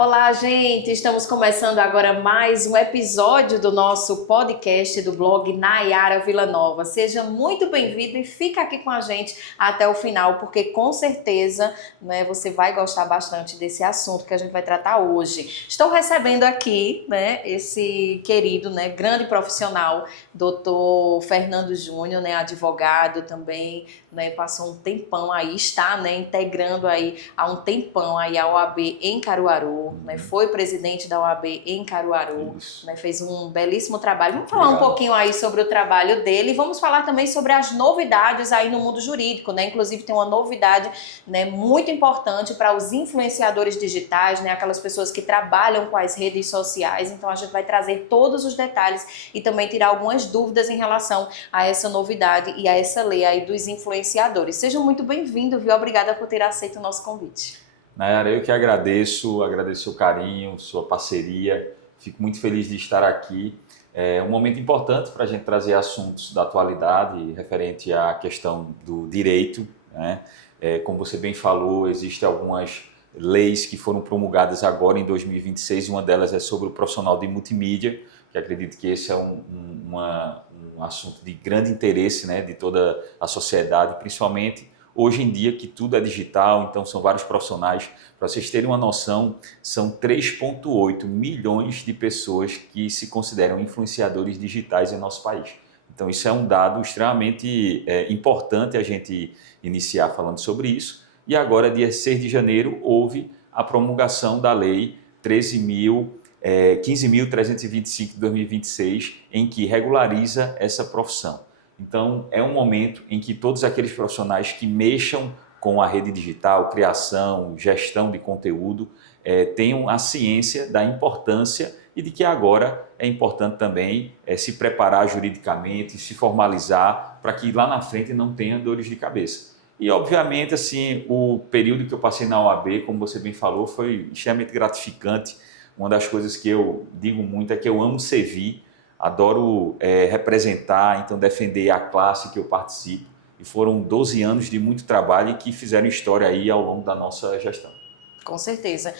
Olá, gente! Estamos começando agora mais um episódio do nosso podcast do blog Nayara Villanova. Seja muito bem-vindo e fica aqui com a gente até o final, porque com certeza, né, você vai gostar bastante desse assunto que a gente vai tratar hoje. Estou recebendo aqui, né, esse querido, né, grande profissional, Dr. Fernando Júnior, né, advogado também, né, passou um tempão aí, está, né, integrando aí há um tempão aí a OAB em Caruaru. Né, foi presidente da OAB em Caruaru, né, fez um belíssimo trabalho. Vamos falar um pouquinho aí sobre o trabalho dele e vamos falar também sobre as novidades aí no mundo jurídico, né? Inclusive tem uma novidade, né, muito importante para os influenciadores digitais, né, aquelas pessoas que trabalham com as redes sociais. Então a gente vai trazer todos os detalhes e também tirar algumas dúvidas em relação a essa novidade e a essa lei aí dos influenciadores. Sejam muito bem-vindos, viu? Obrigada por ter aceito o nosso convite. Nayara, eu que agradeço o carinho, sua parceria, fico muito feliz de estar aqui. É um momento importante para a gente trazer assuntos da atualidade referente à questão do direito, né? Como você bem falou, existem algumas leis que foram promulgadas agora em 2026, uma delas é sobre o profissional de multimídia, que acredito que esse é um assunto de grande interesse, né, de toda a sociedade, principalmente hoje em dia que tudo é digital, então são vários profissionais. Para vocês terem uma noção, são 3,8 milhões de pessoas que se consideram influenciadores digitais em nosso país. Então isso é um dado extremamente importante a gente iniciar falando sobre isso. E agora, dia 6 de janeiro, houve a promulgação da lei 15.325 de 2026, em que regulariza essa profissão. Então, é um momento em que todos aqueles profissionais que mexam com a rede digital, criação, gestão de conteúdo, tenham a ciência da importância e de que agora é importante também se preparar juridicamente, se formalizar, para que lá na frente não tenha dores de cabeça. E, obviamente, assim, o período que eu passei na OAB, como você bem falou, foi extremamente gratificante. Uma das coisas que eu digo muito é que eu amo servir, adoro representar, então defender a classe que eu participo. E foram 12 anos de muito trabalho que fizeram história aí ao longo da nossa gestão. Com certeza.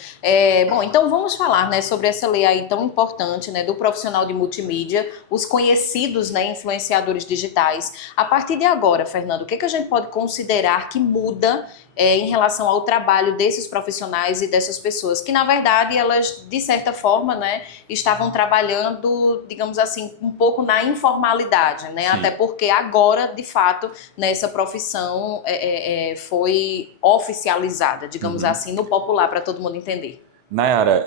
Bom, então vamos falar, né, sobre essa lei aí tão importante, né, do profissional de multimídia, os conhecidos, né, influenciadores digitais. A partir de agora, Fernando, o que a gente pode considerar que muda em relação ao trabalho desses profissionais e dessas pessoas, que na verdade elas, de certa forma, né, estavam trabalhando, digamos assim, um pouco na informalidade, né? Sim. Até porque agora, de fato, nessa profissão foi oficializada, digamos assim, no popular, para todo mundo entender. Nayara,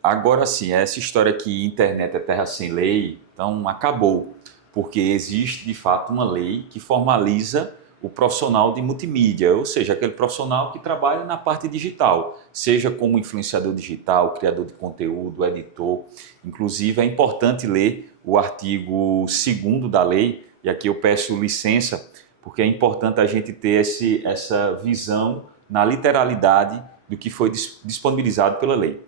agora sim, essa história que internet é terra sem lei, então acabou, porque existe de fato uma lei que formaliza o profissional de multimídia, ou seja, aquele profissional que trabalha na parte digital, seja como influenciador digital, criador de conteúdo, editor. Inclusive, é importante ler o artigo 2º da lei, e aqui eu peço licença, porque é importante a gente ter essa visão na literalidade do que foi disponibilizado pela lei.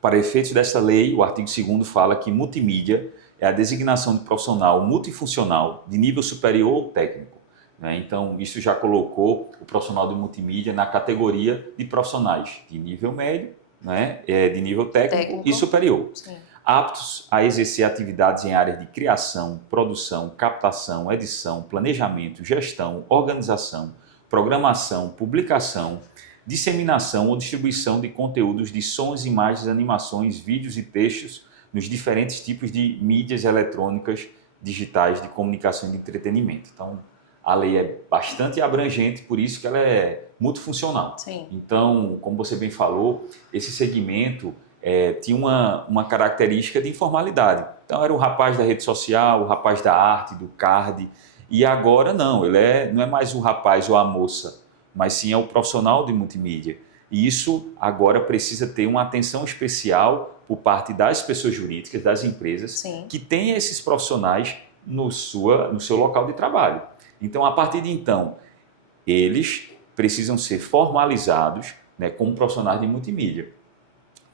Para efeitos dessa lei, o artigo 2º fala que multimídia é a designação de profissional multifuncional de nível superior ou técnico. Então, isso já colocou o profissional de multimídia na categoria de profissionais de nível médio, né, de nível técnico e superior. Sim. Aptos a exercer atividades em áreas de criação, produção, captação, edição, planejamento, gestão, organização, programação, publicação, disseminação ou distribuição de conteúdos de sons, imagens, animações, vídeos e textos nos diferentes tipos de mídias eletrônicas digitais de comunicação e de entretenimento. Então, a lei é bastante abrangente, por isso que ela é multifuncional. Sim. Então, como você bem falou, esse segmento tinha uma característica de informalidade. Então, era o rapaz da rede social, o rapaz da arte, do card, e agora não, ele não é mais o rapaz ou a moça, mas sim é o profissional de multimídia. E isso agora precisa ter uma atenção especial por parte das pessoas jurídicas, das empresas, sim, que têm esses profissionais no seu local de trabalho. Então, a partir de então, eles precisam ser formalizados, né, como profissionais de multimídia.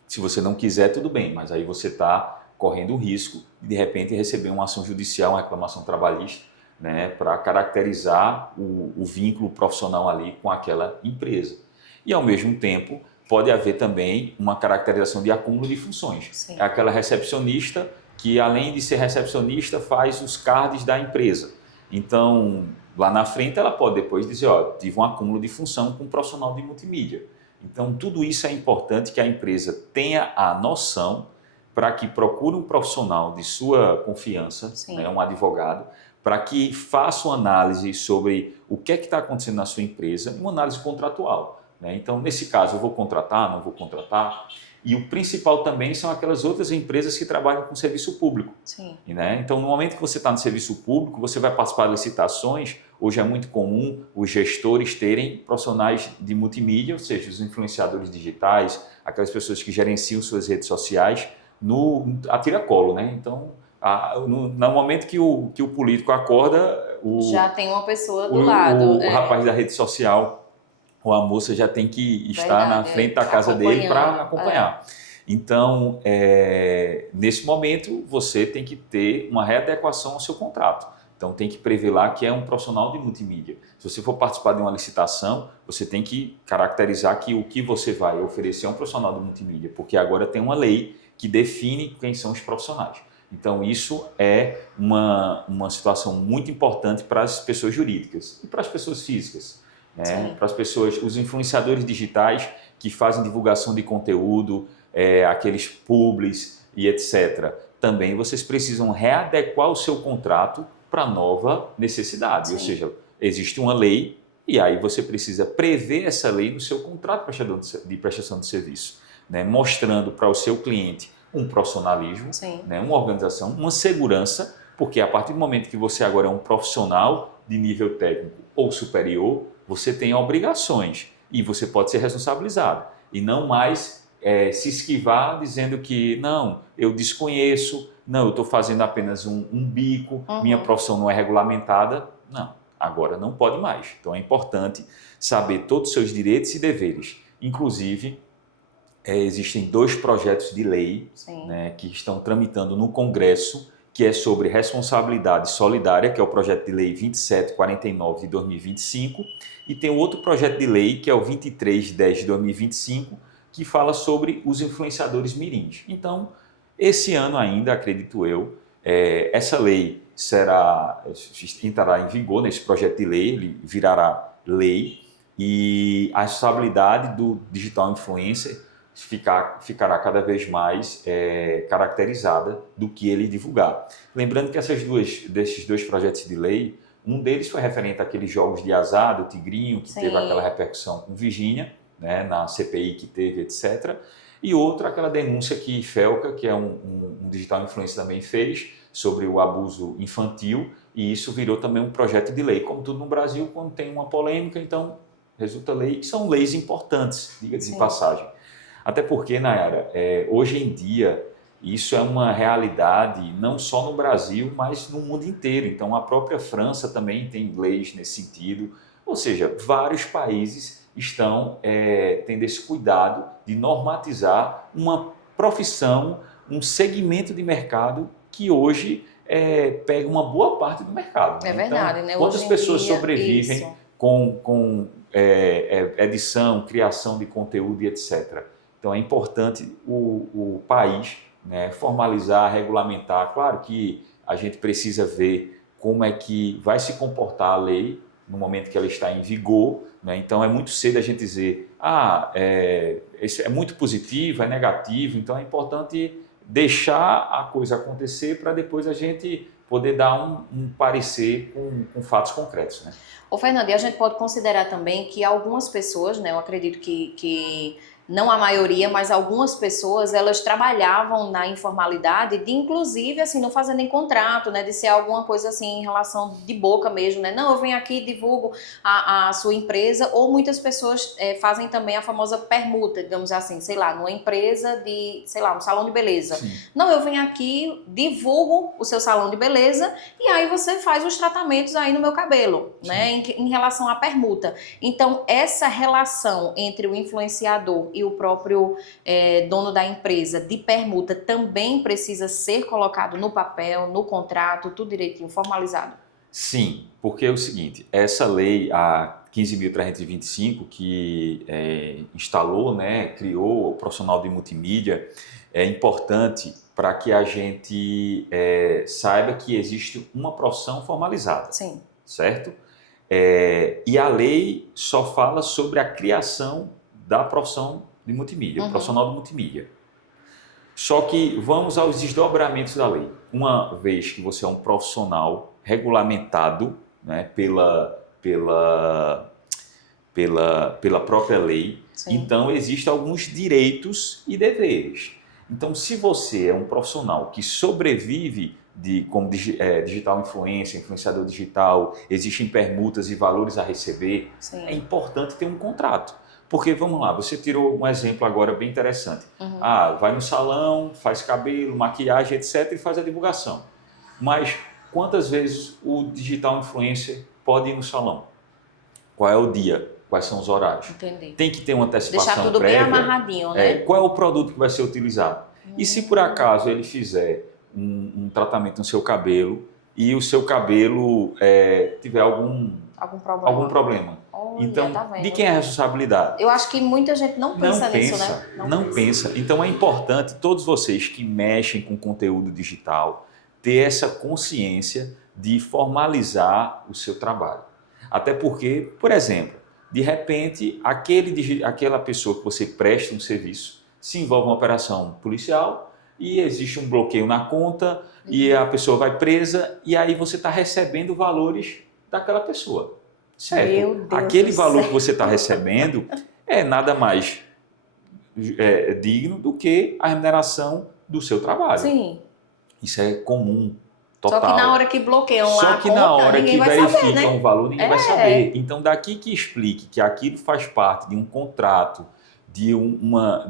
Se você não quiser, tudo bem, mas aí você está correndo o risco de repente, receber uma ação judicial, uma reclamação trabalhista, né, para caracterizar o vínculo profissional ali com aquela empresa. E, ao mesmo tempo, pode haver também uma caracterização de acúmulo de funções. Sim. É aquela recepcionista que, além de ser recepcionista, faz os cards da empresa. Então, lá na frente, ela pode depois dizer, ó, tive um acúmulo de função com um profissional de multimídia. Então, tudo isso é importante que a empresa tenha a noção para que procure um profissional de sua confiança, né, um advogado, para que faça uma análise sobre o que é que está acontecendo na sua empresa, uma análise contratual, né? Então, nesse caso, eu vou contratar, não vou contratar? E o principal também são aquelas outras empresas que trabalham com serviço público. Sim. Né? Então, no momento que você está no serviço público, você vai participar de licitações. Hoje é muito comum os gestores terem profissionais de multimídia, ou seja, os influenciadores digitais, aquelas pessoas que gerenciam suas redes sociais, a tiracolo, né? Então, no momento que o político acorda, já tem uma pessoa do lado. O rapaz da rede social ou a moça já tem que estar na frente da casa dele para acompanhar. Então, nesse momento, você tem que ter uma readequação ao seu contrato. Então, tem que prever lá que é um profissional de multimídia. Se você for participar de uma licitação, você tem que caracterizar que o que você vai oferecer é um profissional de multimídia, porque agora tem uma lei que define quem são os profissionais. Então, isso é uma situação muito importante para as pessoas jurídicas e para as pessoas físicas. Né? Para as pessoas, os influenciadores digitais que fazem divulgação de conteúdo, aqueles publis e etc. Também vocês precisam readequar o seu contrato para nova necessidade. Sim. Ou seja, existe uma lei e aí você precisa prever essa lei no seu contrato de prestação de serviço, né? Mostrando para o seu cliente um profissionalismo, né? Uma organização, uma segurança, porque a partir do momento que você agora é um profissional de nível técnico ou superior, você tem obrigações e você pode ser responsabilizado e não mais se esquivar dizendo que não, eu desconheço, não, eu estou fazendo apenas um bico, minha profissão não é regulamentada. Não, agora não pode mais. Então é importante saber todos os seus direitos e deveres. Inclusive, existem 2 projetos de lei, né, que estão tramitando no Congresso, que é sobre responsabilidade solidária, que é o projeto de lei 2749 de 2025, e tem outro projeto de lei, que é o 2310 de 2025, que fala sobre os influenciadores mirins. Então, esse ano ainda, acredito eu, essa lei entrará em vigor, nesse projeto de lei, ele virará lei, e a responsabilidade do digital influencer ficará cada vez mais caracterizada do que ele divulgar. Lembrando que desses 2 projetos de lei, um deles foi referente àqueles jogos de azar do Tigrinho, que teve aquela repercussão com Virgínia, né, na CPI que teve, etc. E outra, aquela denúncia que Felca, que é um digital influencer, também fez sobre o abuso infantil, e isso virou também um projeto de lei. Como tudo no Brasil, quando tem uma polêmica, então resulta lei. São leis importantes, diga-se de passagem. Até porque, Nayara, hoje em dia, isso é uma realidade não só no Brasil, mas no mundo inteiro. Então, a própria França também tem leis nesse sentido. Ou seja, vários países estão tendo esse cuidado de normatizar uma profissão, um segmento de mercado que hoje pega uma boa parte do mercado. É verdade, então, né? Quantas pessoas sobrevivem com edição, criação de conteúdo e etc. Então é importante o país, né, formalizar, regulamentar. Claro que a gente precisa ver como é que vai se comportar a lei no momento que ela está em vigor, né? Então é muito cedo a gente dizer isso é muito positivo, é negativo. Então é importante deixar a coisa acontecer para depois a gente poder dar um parecer com fatos concretos, né? Ô Fernando, e a gente pode considerar também que algumas pessoas, né, eu acredito que não a maioria, mas algumas pessoas, elas trabalhavam na informalidade, de inclusive, assim, não fazer nem contrato, né, de ser alguma coisa assim em relação de boca mesmo, né, não, eu venho aqui, divulgo a sua empresa, ou muitas pessoas fazem também a famosa permuta, digamos assim, sei lá, numa empresa de, sei lá, um salão de beleza. Sim. Não, eu venho aqui, divulgo o seu salão de beleza, e aí você faz os tratamentos aí no meu cabelo, sim, né, em relação à permuta. Então, essa relação entre o influenciador e o próprio dono da empresa de permuta também precisa ser colocado no papel, no contrato, tudo direitinho, formalizado? Sim, porque é o seguinte, essa lei, a 15.325, que instalou, né, criou o profissional de multimídia, é importante para que a gente saiba que existe uma profissão formalizada, Sim. certo? E a lei só fala sobre a criação da profissão de multimídia, o profissional de multimídia. Só que vamos aos desdobramentos da lei. Uma vez que você é um profissional regulamentado, né, pela própria lei, Sim. então existem alguns direitos e deveres. Então, se você é um profissional que sobrevive como digital influencer, influenciador digital, existem permutas e valores a receber, Sim. é importante ter um contrato. Porque, vamos lá, você tirou um exemplo agora bem interessante. Vai no salão, faz cabelo, maquiagem, etc. e faz a divulgação. Mas quantas vezes o digital influencer pode ir no salão? Qual é o dia? Quais são os horários? Entendi. Tem que ter uma antecipação Deixar tudo prévia. bem amarradinho, né? Qual é o produto que vai ser utilizado? E se por acaso ele fizer um tratamento no seu cabelo e o seu cabelo tiver algum problema? Olha, Então, tá vendo? de quem é a responsabilidade? Eu acho que muita gente não pensa nisso, né? Não pensa. Então é importante todos vocês que mexem com conteúdo digital ter essa consciência de formalizar o seu trabalho. Até porque, por exemplo, de repente, aquela pessoa que você presta um serviço se envolve uma operação policial e existe um bloqueio na conta e a pessoa vai presa e aí você está recebendo valores daquela pessoa. Certo? Meu Deus Aquele do valor céu. que você está recebendo é nada mais digno do que a remuneração do seu trabalho. Sim. Isso é comum, total. Só que na hora que bloqueiam a conta, na hora ninguém que vai verificam saber, né? o valor, ninguém vai saber. Então, daqui que explique que aquilo faz parte de um contrato, de uma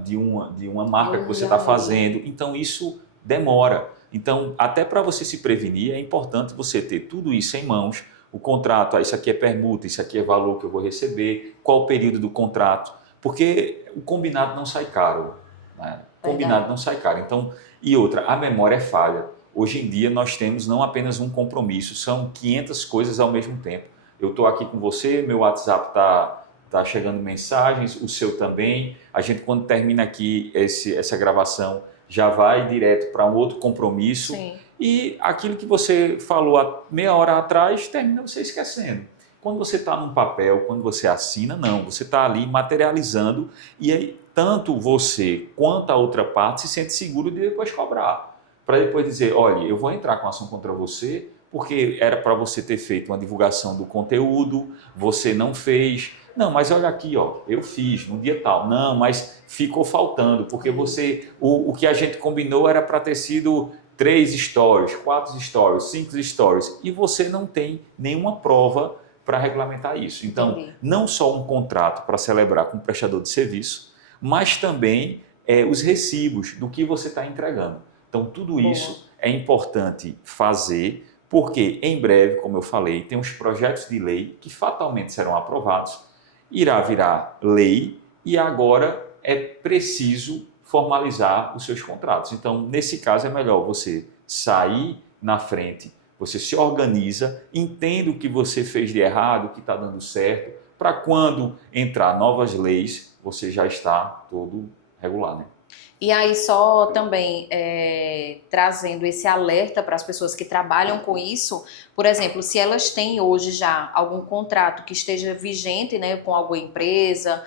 marca que você está fazendo, então isso demora. Então, até para você se prevenir, é importante você ter tudo isso em mãos. O contrato, isso aqui é permuta, isso aqui é valor que eu vou receber, qual o período do contrato, porque o combinado não sai caro. Né? Combinado não sai caro. Então, e outra, a memória é falha. Hoje em dia nós temos não apenas um compromisso, são 500 coisas ao mesmo tempo. Eu estou aqui com você, meu WhatsApp está chegando mensagens, o seu também. A gente, quando termina aqui essa gravação, já vai direto para um outro compromisso. Sim. E aquilo que você falou há meia hora atrás, termina você esquecendo. Quando você está num papel, quando você assina, não. Você está ali materializando e aí tanto você quanto a outra parte se sente seguro de depois cobrar. Para depois dizer, olha, eu vou entrar com ação contra você porque era para você ter feito uma divulgação do conteúdo, você não fez. Não, mas olha aqui, ó, eu fiz no dia tal. Não, mas ficou faltando, porque o que a gente combinou era para ter sido 3 stories, 4 stories, 5 stories, e você não tem nenhuma prova para regulamentar isso. Então, não só um contrato para celebrar com o prestador de serviço, mas também os recibos do que você está entregando. Então, tudo isso é importante fazer, porque em breve, como eu falei, tem uns projetos de lei que fatalmente serão aprovados, irá virar lei e agora é preciso formalizar os seus contratos. Então, nesse caso, é melhor você sair na frente, você se organiza, entende o que você fez de errado, o que está dando certo, para quando entrar novas leis, você já está todo regular, né? E aí só também trazendo esse alerta para as pessoas que trabalham com isso, por exemplo, se elas têm hoje já algum contrato que esteja vigente, né, com alguma empresa,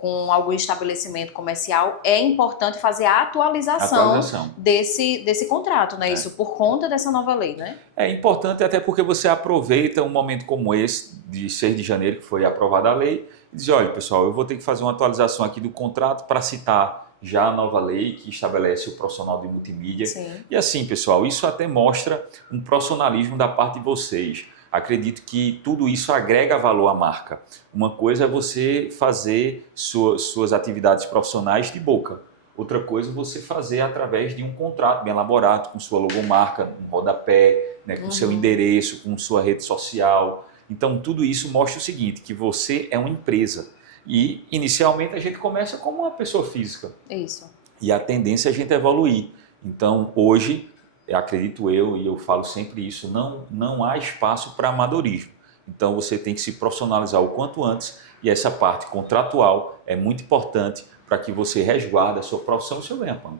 com algum estabelecimento comercial, é importante fazer a atualização desse contrato, né? Isso por conta dessa nova lei, né? É importante até porque você aproveita um momento como esse, de 6 de janeiro, que foi aprovada a lei, e diz, olha pessoal, eu vou ter que fazer uma atualização aqui do contrato para citar já a nova lei que estabelece o profissional de multimídia. Sim. E assim, pessoal, isso até mostra um profissionalismo da parte de vocês. Acredito que tudo isso agrega valor à marca. Uma coisa é você fazer suas atividades profissionais de boca. Outra coisa é você fazer através de um contrato bem elaborado, com sua logomarca, um rodapé, né, com seu endereço, com sua rede social. Então, tudo isso mostra o seguinte, que você é uma empresa. E, inicialmente, a gente começa como uma pessoa física. Isso. E a tendência é a gente evoluir. Então, hoje, acredito eu, e eu falo sempre isso, não há espaço para amadorismo. Então você tem que se profissionalizar o quanto antes e essa parte contratual é muito importante para que você resguarde a sua profissão e o seu ganha-pão.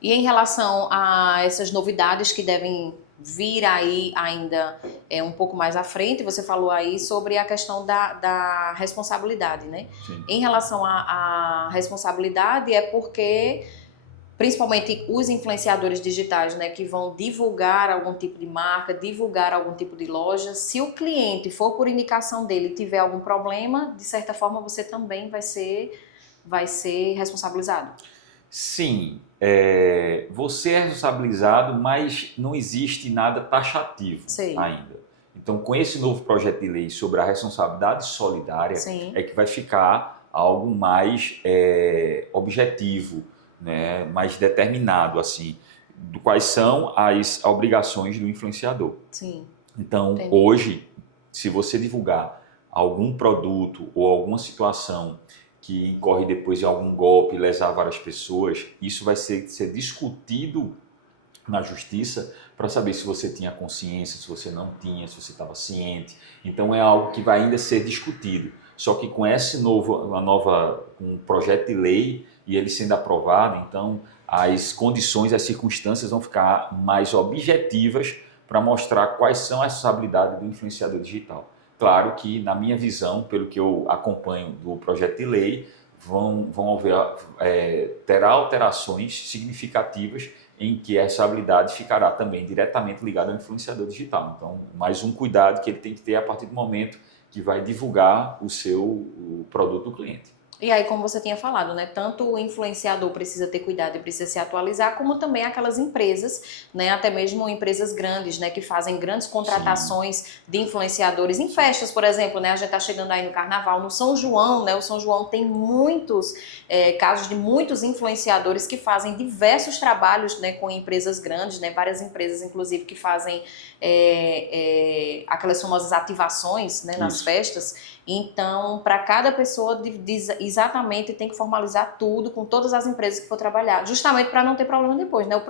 E em relação a essas novidades que devem vir aí ainda um pouco mais à frente, você falou aí sobre a questão da responsabilidade, né? Sim. Em relação à responsabilidade é porque principalmente os influenciadores digitais, né, que vão divulgar algum tipo de marca, divulgar algum tipo de loja, se o cliente for por indicação dele e tiver algum problema, de certa forma você também vai ser responsabilizado. Sim, você é responsabilizado, mas não existe nada taxativo Sei. ainda. Então, com esse novo projeto de lei sobre a responsabilidade solidária, Sim. é que vai ficar algo mais objetivo, né, mais determinado, assim, do quais são as obrigações do influenciador. Sim. Então, Entendi. hoje, se você divulgar algum produto ou alguma situação que incorre depois de algum golpe, lesar várias pessoas, isso vai ser discutido na justiça para saber se você tinha consciência, se você não tinha, se você estava ciente. Então é algo que vai ainda ser discutido. Só que com um projeto de lei e ele sendo aprovado, então as condições, as circunstâncias vão ficar mais objetivas para mostrar quais são as responsabilidades do influenciador digital. Claro que, na minha visão, pelo que eu acompanho do projeto de lei, terá alterações significativas em que a responsabilidade ficará também diretamente ligada ao influenciador digital. Então, mais um cuidado que ele tem que ter a partir do momento que vai divulgar o produto do cliente. E aí, como você tinha falado, né? Tanto o influenciador precisa ter cuidado e precisa se atualizar, como também aquelas empresas, né? Até mesmo empresas grandes, né? Que fazem grandes contratações Sim. de influenciadores em festas, por exemplo, né? A gente está chegando aí no Carnaval, no São João, né? O São João tem muitos casos de muitos influenciadores que fazem diversos trabalhos, né? Com empresas grandes, né? Várias empresas, inclusive, que fazem aquelas famosas ativações, né? Nas festas. Então, para cada pessoa exatamente tem que formalizar tudo com todas as empresas que for trabalhar, justamente para não ter problema depois, né?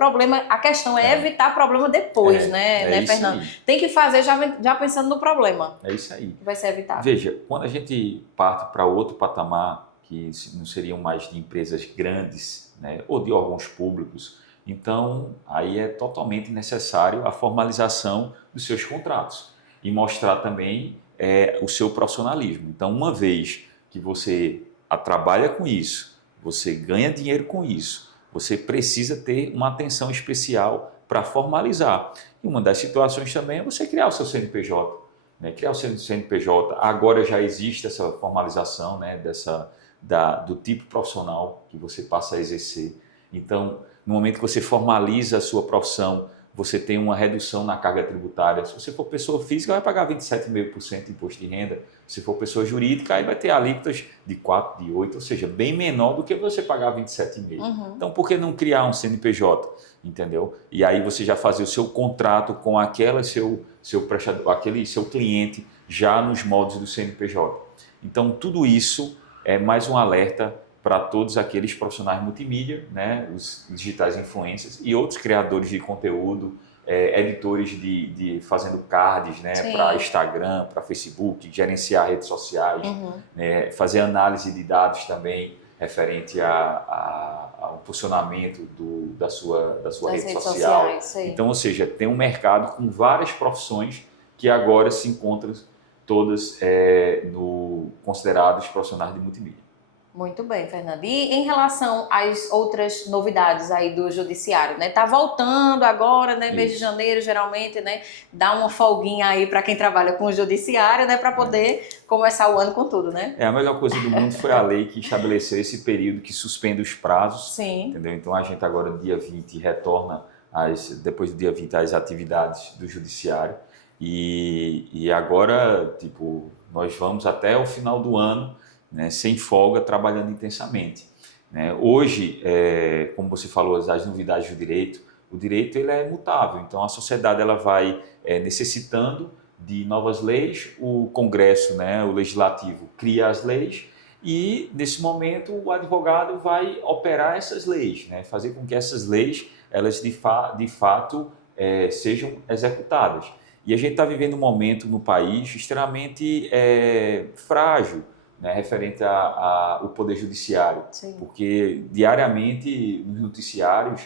A questão é evitar problema depois, né, Fernando? Aí. Tem que fazer já pensando no problema. É isso aí. Vai ser evitável. Veja, quando a gente parte para outro patamar, que não seriam mais de empresas grandes, né, ou de órgãos públicos, então aí é totalmente necessário a formalização dos seus contratos e mostrar também o seu profissionalismo. Então, uma vez que você trabalha com isso, você ganha dinheiro com isso, você precisa ter uma atenção especial para formalizar. E uma das situações também é você criar o seu CNPJ. Né? Criar o seu CNPJ, agora já existe essa formalização, né? Do tipo profissional que você passa a exercer. Então, no momento que você formaliza a sua profissão, você tem uma redução na carga tributária. Se você for pessoa física, vai pagar 27,5% de imposto de renda. Se for pessoa jurídica, aí vai ter alíquotas de 4%, de 8%, ou seja, bem menor do que você pagar 27,5%. Uhum. Então, por que não criar um CNPJ? Entendeu? E aí você já fazer o seu contrato com aquele seu cliente já nos moldes do CNPJ. Então, tudo isso é mais um alerta para todos aqueles profissionais multimídia, né, os digitais influencers e outros criadores de conteúdo, editores fazendo cards, né, para Instagram, para Facebook, gerenciar redes sociais, né, fazer análise de dados também referente ao funcionamento da sua rede social. Então, ou seja, tem um mercado com várias profissões que agora se encontram todas consideradas profissionais de multimídia. Muito bem, Fernando. E em relação às outras novidades aí do judiciário, né? Tá voltando agora, né? Mês de janeiro, geralmente, né? Dá uma folguinha aí para quem trabalha com o judiciário, né? Para poder começar o ano com tudo, né? A melhor coisa do mundo foi a lei que estabeleceu esse período que suspende os prazos. Sim. Entendeu? Então a gente agora, dia 20, retorna, depois do dia 20, às atividades do judiciário. E agora, nós vamos até o final do ano, né, sem folga, trabalhando intensamente. Né? Hoje, como você falou, as novidades do direito, o direito ele é mutável, então a sociedade ela vai necessitando de novas leis, o Congresso, né, o Legislativo, cria as leis e, nesse momento, o advogado vai operar essas leis, né, fazer com que essas leis elas de fato sejam executadas. E a gente está vivendo um momento no país extremamente frágil, né, referente ao Poder Judiciário, Sim. porque diariamente nos noticiários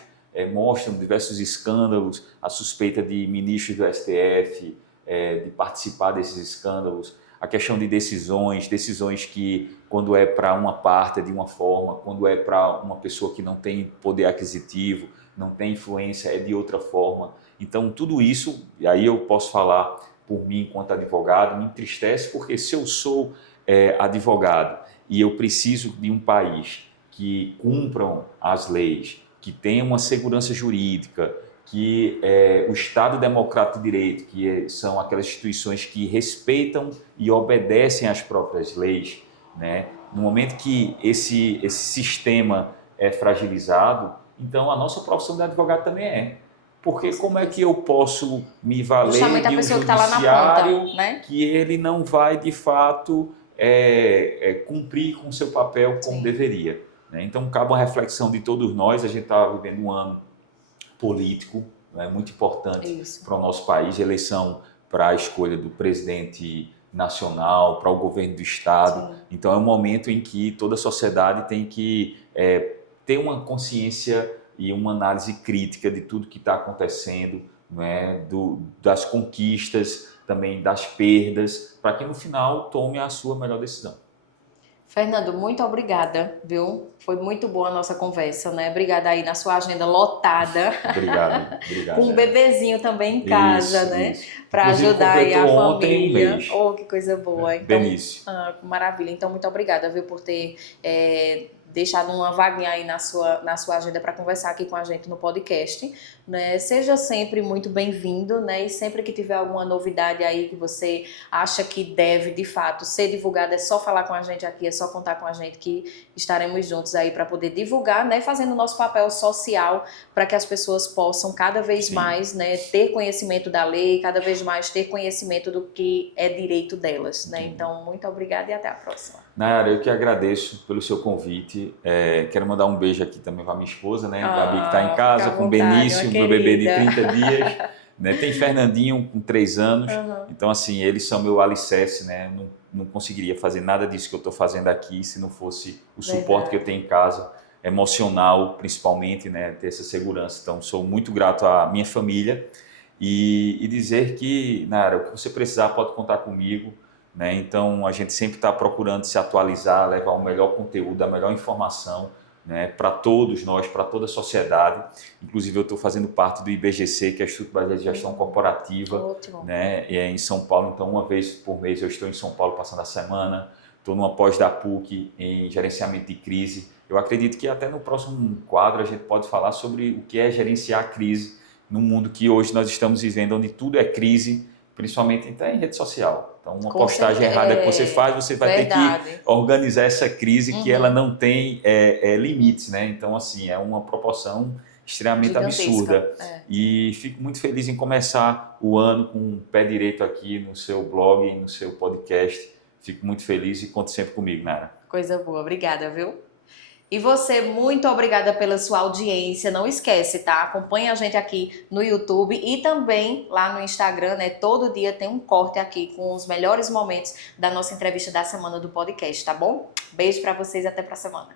mostram diversos escândalos, a suspeita de ministros do STF de participar desses escândalos, a questão de decisões que quando é para uma parte é de uma forma, quando é para uma pessoa que não tem poder aquisitivo, não tem influência, é de outra forma. Então tudo isso, e aí eu posso falar por mim enquanto advogado, me entristece, porque se eu sou advogado e eu preciso de um país que cumpram as leis, que tenha uma segurança jurídica, que o Estado Democrático de Direito, que são aquelas instituições que respeitam e obedecem às próprias leis, né? No momento que esse sistema é fragilizado, então a nossa profissão de advogado também é. Porque como é que eu posso me valer justamente de um a pessoa que está lá na judiciário ponta, né? que ele não vai, de fato, cumprir com o seu papel como Sim. deveria, né? Então, cabe uma reflexão de todos nós. A gente está vivendo um ano político, né, muito importante para o nosso país, eleição para a escolha do presidente nacional, para o governo do Estado. Sim. Então, é um momento em que toda a sociedade tem que ter uma consciência e uma análise crítica de tudo que está acontecendo, né, das conquistas, também das perdas, para que no final tome a sua melhor decisão. Fernando, muito obrigada, viu? Foi muito boa a nossa conversa, né? Obrigada aí na sua agenda lotada. Obrigado. Com um bebezinho também em casa, isso, né? Para ajudar aí a ontem família. Um mês. Oh, que coisa boa. Então, Benício. Maravilha. Então, muito obrigada, viu, por ter deixado uma vaguinha aí na sua agenda para conversar aqui com a gente no podcast, né? Seja sempre muito bem-vindo, né? E sempre que tiver alguma novidade aí que você acha que deve, de fato, ser divulgada, é só falar com a gente aqui, é só contar com a gente que estaremos juntos aí para poder divulgar, né? Fazendo o nosso papel social para que as pessoas possam cada vez mais, né, ter conhecimento da lei, cada vez mais ter conhecimento do que é direito delas, né? Então, muito obrigada e até a próxima. Nayara, eu que agradeço pelo seu convite. Quero mandar um beijo aqui também para minha esposa, né? Gabi, que está em casa, com o Benício, meu bebê de 30 dias. Né? Tem Fernandinho com 3 anos. Então, assim, eles são meu alicerce, né? Não conseguiria fazer nada disso que eu estou fazendo aqui se não fosse o suporte que eu tenho em casa, emocional principalmente, né? Ter essa segurança. Então, sou muito grato à minha família e dizer que, Nayara, o que você precisar pode contar comigo. Né? Então, a gente sempre está procurando se atualizar, levar o melhor conteúdo, a melhor informação, né, para todos nós, para toda a sociedade. Inclusive, eu estou fazendo parte do IBGC, que é o Instituto Brasileiro de Gestão Corporativa, né, em São Paulo. Então, uma vez por mês eu estou em São Paulo passando a semana. Estou numa pós da PUC em gerenciamento de crise. Eu acredito que até no próximo quadro a gente pode falar sobre o que é gerenciar a crise no mundo que hoje nós estamos vivendo, onde tudo é crise, principalmente até em rede social. Então, uma postagem errada que você faz, você vai ter que organizar essa crise que ela não tem limites, né? Então, assim, é uma proporção extremamente gigantesca, absurda. E fico muito feliz em começar o ano com o pé direito aqui no seu blog, no seu podcast. Fico muito feliz e conte sempre comigo, Nara. Coisa boa, obrigada, viu? E você, muito obrigada pela sua audiência. Não esquece, tá? Acompanha a gente aqui no YouTube e também lá no Instagram, né? Todo dia tem um corte aqui com os melhores momentos da nossa entrevista da semana do podcast, tá bom? Beijo pra vocês e até pra semana.